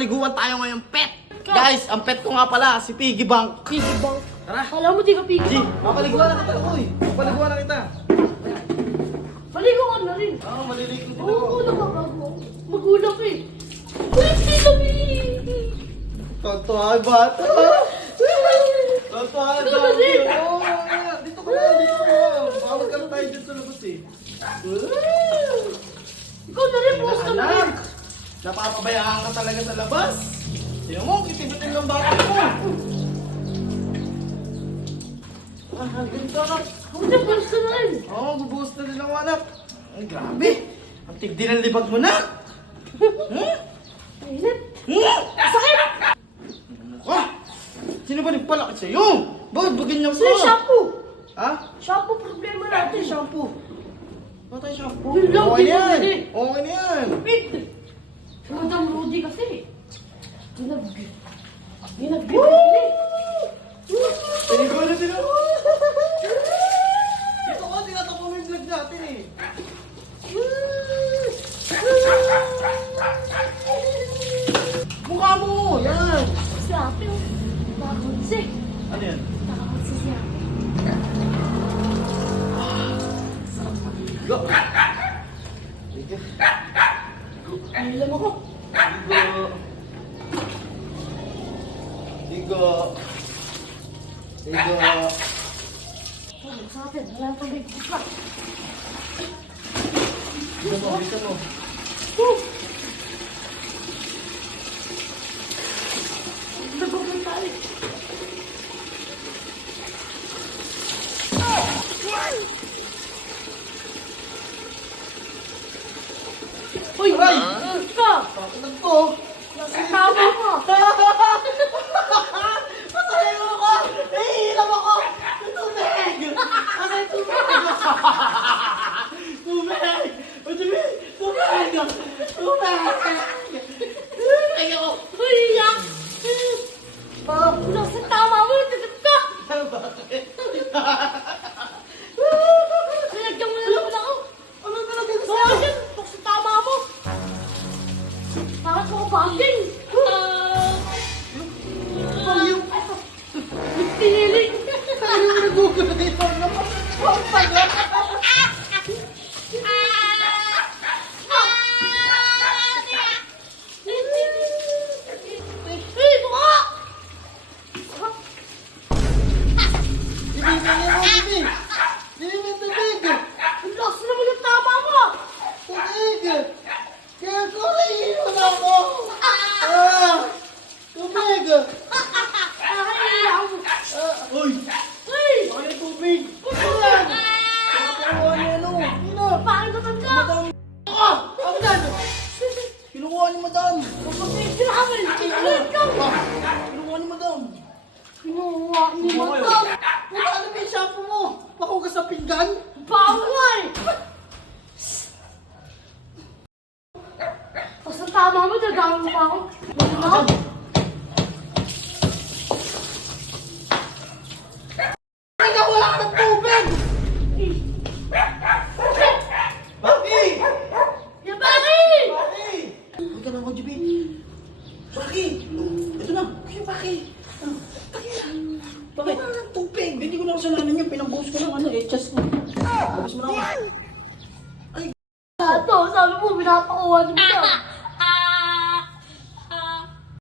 Magpapaliguan tayo ngayon, pet! Guys, ang pet ko nga pala, si Piggy Bank. Piggy bank. Tara! Alam mo di ka piggy G, bank. papaliguan na kita, uy! Papaliguan na kita. Maligo ka na rin. Oo, maliligo din Oo, ako. nakagago. Magulang ka eh. Uy, hindi kami. Tonto ay bata! Tonto ay Ito na din. Oo, dito ka na, dito ka. Bawal ka na tayo dyan sa labas eh. Ikaw na rin, post ka na rin. Anak! Napapabayaan ka talaga sa labas. Sino mo, kitibutin ng bata mo. Ah, ganda ka. Ako na, post ka na rin. Oo, bubuhos na din ako, anak. Ay, grabe. Ang tigdi ng libag mo na. Init. Sakit! Ano ka? Sino ba nagpalakit sa'yo? Bakit ba ganyan Kasi ka? shampoo. Ha? Shampoo problema natin. Shampoo. Ba't tayo shampoo? Yun lang, Okay na yan. hindi. Okay na yan. Wait. Si Madam Rudy kasi. Ginag-git. Pinigo na sila. Dito ka, tinatakbo mo yung vlog natin eh. Mukha mo! Yan! Si ate, oh. Nakakotse. Ano yan? Nakakotse si ate. Go! Sige. Alam ako. Digo. Digo. Digo. Oh, sa atin, wala pang bigis pa. Digo mo, bisa mo. Nagpapay tayo. Uy! Aray! Ka! Pakilag ko. Nasa tama ka! Masayaw ako! Nahihilam ako! Tubig! Aray, tubig! Tubig! O, tubig! Tubig! Tubig! Ayaw! Uy, yak! Nasa tama mo, nagtatap ka! Bakit? Nalagyan mo na naman ako! Ano talaga sa Bakit yan? Sa tama mo! Bakit mo bagay? Pangyo! Piniling! Ano yung nagugulo dito? Ang pala! Uy, mukha! Bibi, sa'yo mo, Bibi! Bibi, tubig! Ang lakas naman yung tama mo! Tubig! Kaya ko naiiwan ako! Tubig! Nakakailang mo! Uy! Uy! Ay, tubig! Kukulan! Kinukuha niya ano? Sino? Bakit ka tanda? Madam! Ako dyan! Kinukuha ni Madam! Sinakamil! Kinukulan ka! Kinukuha ni Madam! Kinuha ni Madam! Madam! Ano ba yung shampoo mo? Pakugas sa pinggan? Bago nga eh! Tapos ang tama mo, dadami mo pa ako. Ano? Kaya wala ka ng tubig! Baki! Ya bakit? Baki! Huwag ka na ako, JB. Baki! Ito na. Kaya Baki! Bakit? Wala ng tubig. Hindi ko na kasalanan yun. Pinambuhos ko ng ano eh. Chest mo. Abos mo na ako. Ato, sabi mo, pinapakuha mo na.